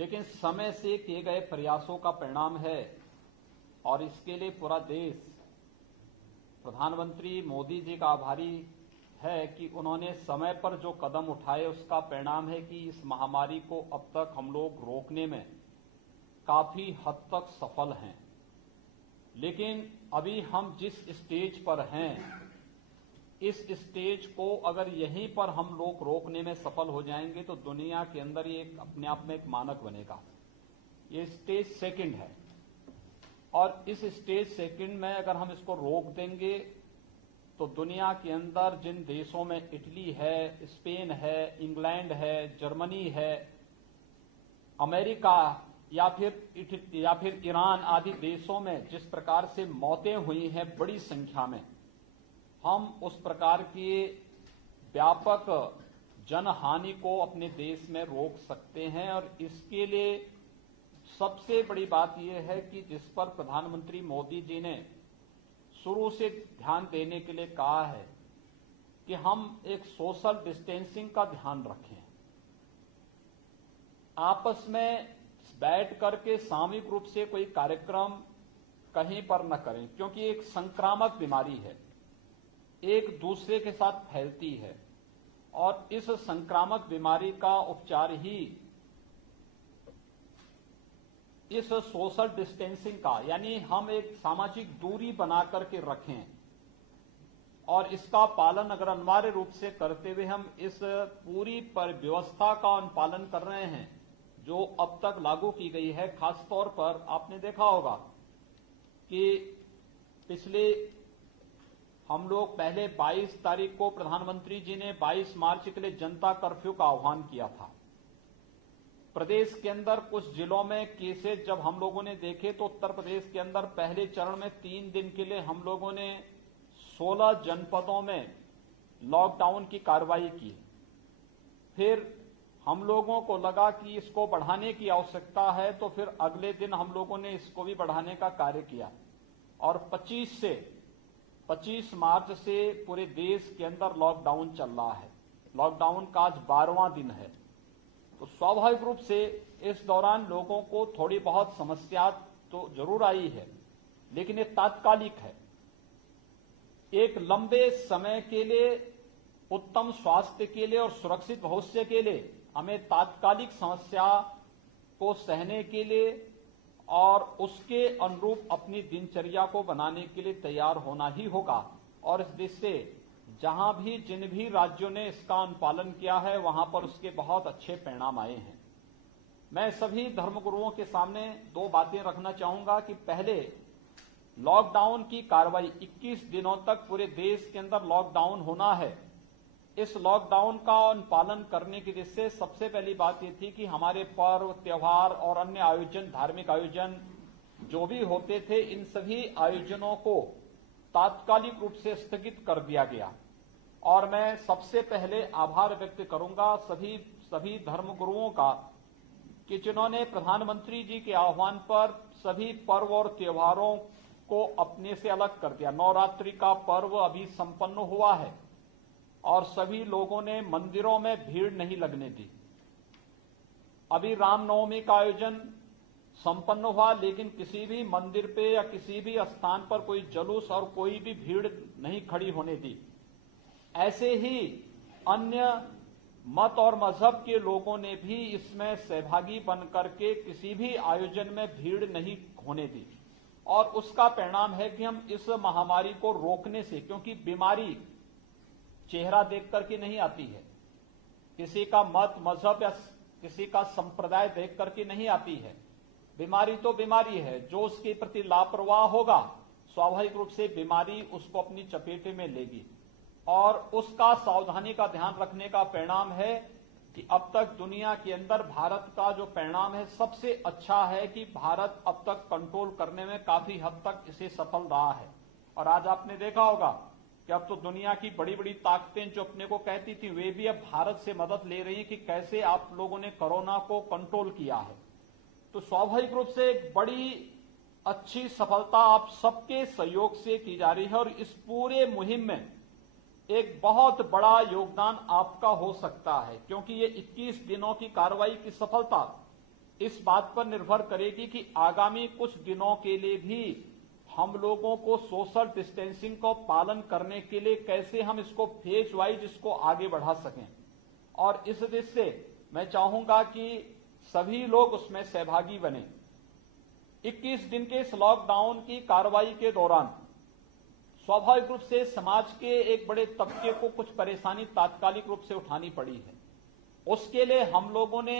लेकिन समय से किए गए प्रयासों का परिणाम है और इसके लिए पूरा देश प्रधानमंत्री मोदी जी का आभारी है कि उन्होंने समय पर जो कदम उठाए उसका परिणाम है कि इस महामारी को अब तक हम लोग रोकने में काफी हद तक सफल हैं। लेकिन अभी हम जिस स्टेज पर हैं, इस स्टेज को अगर यहीं पर हम लोग रोकने में सफल हो जाएंगे तो दुनिया के अंदर ये अपने आप में एक मानक बनेगा। ये स्टेज सेकंड है और इस स्टेज सेकंड में अगर हम इसको रोक देंगे तो दुनिया के अंदर जिन देशों में इटली है, स्पेन है, इंग्लैंड है, जर्मनी है, अमेरिका या फिर ईरान आदि देशों में जिस प्रकार से मौतें हुई हैं बड़ी संख्या में, हम उस प्रकार की व्यापक जनहानि को अपने देश में रोक सकते हैं। और इसके लिए सबसे बड़ी बात यह है कि जिस पर प्रधानमंत्री मोदी जी ने शुरू से ध्यान देने के लिए कहा है कि हम एक सोशल डिस्टेंसिंग का ध्यान रखें, आपस में बैठ करके सामूहिक रूप से कोई कार्यक्रम कहीं पर न करें, क्योंकि एक संक्रामक बीमारी है, एक दूसरे के साथ फैलती है और इस संक्रामक बीमारी का उपचार ही इस सोशल डिस्टेंसिंग का, यानी हम एक सामाजिक दूरी बना करके रखें और इसका पालन अगर अनिवार्य रूप से करते हुए हम इस पूरी व्यवस्था का अनुपालन कर रहे हैं जो अब तक लागू की गई है। खासतौर पर आपने देखा होगा कि पिछले हम लोग पहले 22 तारीख को प्रधानमंत्री जी ने 22 मार्च के लिए जनता कर्फ्यू का आह्वान किया था। प्रदेश के अंदर कुछ जिलों में केसेस जब हम लोगों ने देखे तो उत्तर प्रदेश के अंदर पहले चरण में 3 दिन के लिए हम लोगों ने 16 जनपदों में लॉकडाउन की कार्रवाई की। फिर हम लोगों को लगा कि इसको बढ़ाने की आवश्यकता है तो फिर अगले दिन हम लोगों ने इसको भी बढ़ाने का कार्य किया और 25 मार्च से पूरे देश के अंदर लॉकडाउन चल रहा है। लॉकडाउन का आज 12वां दिन है। तो स्वाभाविक रूप से इस दौरान लोगों को थोड़ी बहुत समस्या तो जरूर आई है, लेकिन ये तात्कालिक है। एक लंबे समय के लिए, उत्तम स्वास्थ्य के लिए और सुरक्षित भविष्य के लिए हमें तात्कालिक समस्या को सहने के लिए और उसके अनुरूप अपनी दिनचर्या को बनाने के लिए तैयार होना ही होगा। और इस देश से जहां भी जिन भी राज्यों ने इसका अनुपालन किया है वहां पर उसके बहुत अच्छे परिणाम आए हैं। मैं सभी धर्मगुरुओं के सामने 2 बातें रखना चाहूंगा कि पहले लॉकडाउन की कार्रवाई 21 दिनों तक पूरे देश के अंदर लॉकडाउन होना है। इस लॉकडाउन का अनुपालन करने की दृष्टि से सबसे पहली बात यह थी कि हमारे पर्व, त्योहार और अन्य आयोजन, धार्मिक आयोजन जो भी होते थे, इन सभी आयोजनों को तात्कालिक रूप से स्थगित कर दिया गया। और मैं सबसे पहले आभार व्यक्त करूंगा सभी धर्मगुरुओं का कि जिन्होंने प्रधानमंत्री जी के आह्वान पर सभी पर्व और त्योहारों को अपने से अलग कर दिया। नवरात्रि का पर्व अभी संपन्न हुआ है और सभी लोगों ने मंदिरों में भीड़ नहीं लगने दी। अभी रामनवमी का आयोजन संपन्न हुआ, लेकिन किसी भी मंदिर पे या किसी भी स्थान पर कोई जुलूस और कोई भी भीड़ नहीं खड़ी होने दी। ऐसे ही अन्य मत और मजहब के लोगों ने भी इसमें सहभागी बनकर के किसी भी आयोजन में भीड़ नहीं होने दी। और उसका परिणाम है कि हम इस महामारी को रोकने से, क्योंकि बीमारी चेहरा देख करके नहीं आती है, किसी का मत, मजहब या किसी का संप्रदाय देख करके नहीं आती है। बीमारी तो बीमारी है, जो उसके प्रति लापरवाह होगा स्वाभाविक रूप से बीमारी उसको अपनी चपेटे में लेगी। और उसका सावधानी का ध्यान रखने का परिणाम है कि अब तक दुनिया के अंदर भारत का जो परिणाम है सबसे अच्छा है कि भारत अब तक कंट्रोल करने में काफी हद तक इसे सफल रहा है। और आज आपने देखा होगा कि अब तो दुनिया की बड़ी बड़ी ताकतें जो अपने को कहती थी वे भी अब भारत से मदद ले रही हैं कि कैसे आप लोगों ने कोरोना को कंट्रोल किया है। तो स्वाभाविक रूप से एक बड़ी अच्छी सफलता आप सबके सहयोग से की जा रही है और इस पूरे मुहिम में एक बहुत बड़ा योगदान आपका हो सकता है, क्योंकि ये 21 दिनों की कार्रवाई की सफलता इस बात पर निर्भर करेगी कि आगामी कुछ दिनों के लिए भी हम लोगों को सोशल डिस्टेंसिंग को पालन करने के लिए कैसे हम इसको फेज वाइज इसको आगे बढ़ा सकें। और इस दृष्टि से मैं चाहूंगा कि सभी लोग उसमें सहभागी बने। 21 दिन के इस लॉकडाउन की कार्रवाई के दौरान स्वाभाविक रूप से समाज के एक बड़े तबके को कुछ परेशानी तात्कालिक रूप से उठानी पड़ी है। उसके लिए हम लोगों ने,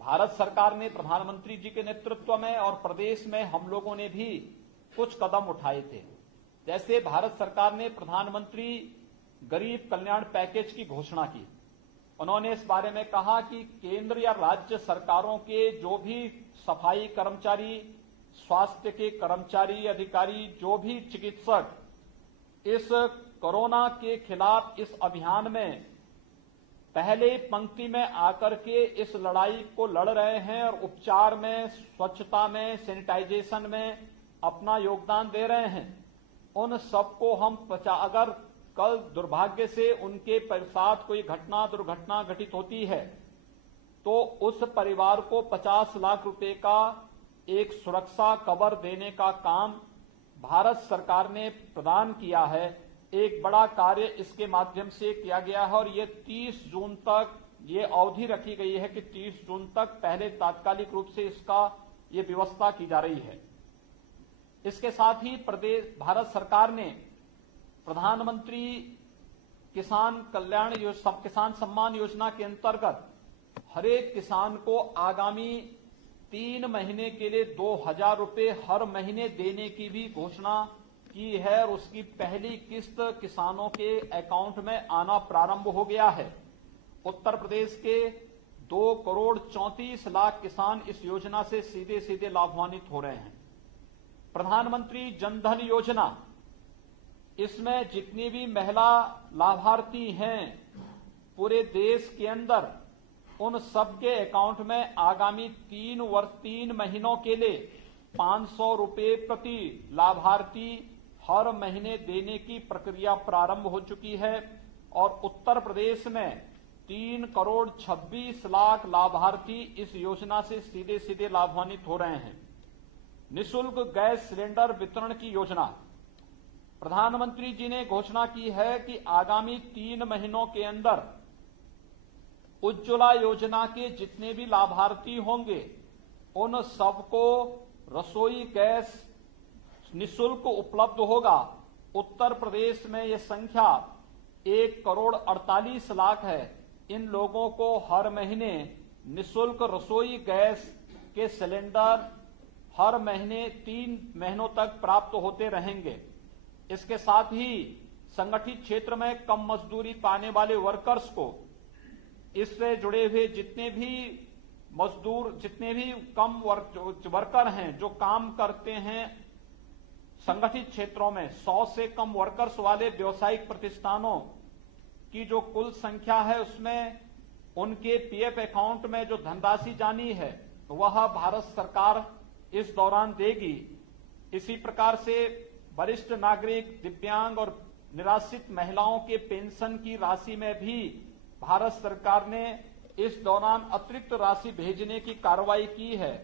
भारत सरकार ने प्रधानमंत्री जी के नेतृत्व में और प्रदेश में हम लोगों ने भी कुछ कदम उठाए थे। जैसे भारत सरकार ने प्रधानमंत्री गरीब कल्याण पैकेज की घोषणा की। उन्होंने इस बारे में कहा कि केंद्र या राज्य सरकारों के जो भी सफाई कर्मचारी, स्वास्थ्य के कर्मचारी, अधिकारी, जो भी चिकित्सक इस कोरोना के खिलाफ इस अभियान में पहले पंक्ति में आकर के इस लड़ाई को लड़ रहे हैं और उपचार में, स्वच्छता में, सैनिटाइजेशन में अपना योगदान दे रहे हैं, उन सबको हम अगर कल दुर्भाग्य से उनके साथ कोई दुर्घटना घटित होती है तो उस परिवार को 50 लाख रुपए का एक सुरक्षा कवर देने का काम भारत सरकार ने प्रदान किया है। एक बड़ा कार्य इसके माध्यम से किया गया है और ये 30 जून तक ये अवधि रखी गई है कि 30 जून तक पहले तात्कालिक रूप से इसका ये व्यवस्था की जा रही है। इसके साथ ही भारत सरकार ने प्रधानमंत्री किसान सम्मान योजना के अंतर्गत हर एक किसान को आगामी 3 महीने के लिए 2000 रुपए हर महीने देने की भी घोषणा की है और उसकी पहली किस्त किसानों के अकाउंट में आना प्रारंभ हो गया है। उत्तर प्रदेश के 2 करोड़ 34 लाख किसान इस योजना से सीधे सीधे लाभान्वित हो रहे हैं। प्रधानमंत्री जनधन योजना, इसमें जितनी भी महिला लाभार्थी हैं पूरे देश के अंदर, उन सबके अकाउंट में आगामी 3 महीनों के लिए 500 रुपए प्रति लाभार्थी हर महीने देने की प्रक्रिया प्रारंभ हो चुकी है और उत्तर प्रदेश में 3 करोड़ 26 लाख लाभार्थी इस योजना से सीधे सीधे लाभान्वित हो रहे हैं। निःशुल्क गैस सिलेंडर वितरण की योजना, प्रधानमंत्री जी ने घोषणा की है कि आगामी 3 महीनों के अंदर उज्ज्वला योजना के जितने भी लाभार्थी होंगे उन सबको रसोई गैस निःशुल्क उपलब्ध होगा। उत्तर प्रदेश में यह संख्या 1 करोड़ 48 लाख है। इन लोगों को हर महीने निःशुल्क रसोई गैस के सिलेंडर हर महीने 3 महीनों तक प्राप्त होते रहेंगे। इसके साथ ही संगठित क्षेत्र में कम मजदूरी पाने वाले वर्कर्स को, इससे जुड़े हुए जितने भी मजदूर, जितने भी कम वर्कर हैं जो काम करते हैं संगठित क्षेत्रों में, 100 से कम वर्कर्स वाले व्यावसायिक प्रतिष्ठानों की जो कुल संख्या है उसमें उनके पीएफ अकाउंट में जो धनराशि जानी है वह भारत सरकार इस दौरान देगी। इसी प्रकार से वरिष्ठ नागरिक, दिव्यांग और निराश्रित महिलाओं के पेंशन की राशि में भी भारत सरकार ने इस दौरान अतिरिक्त राशि भेजने की कार्रवाई की है।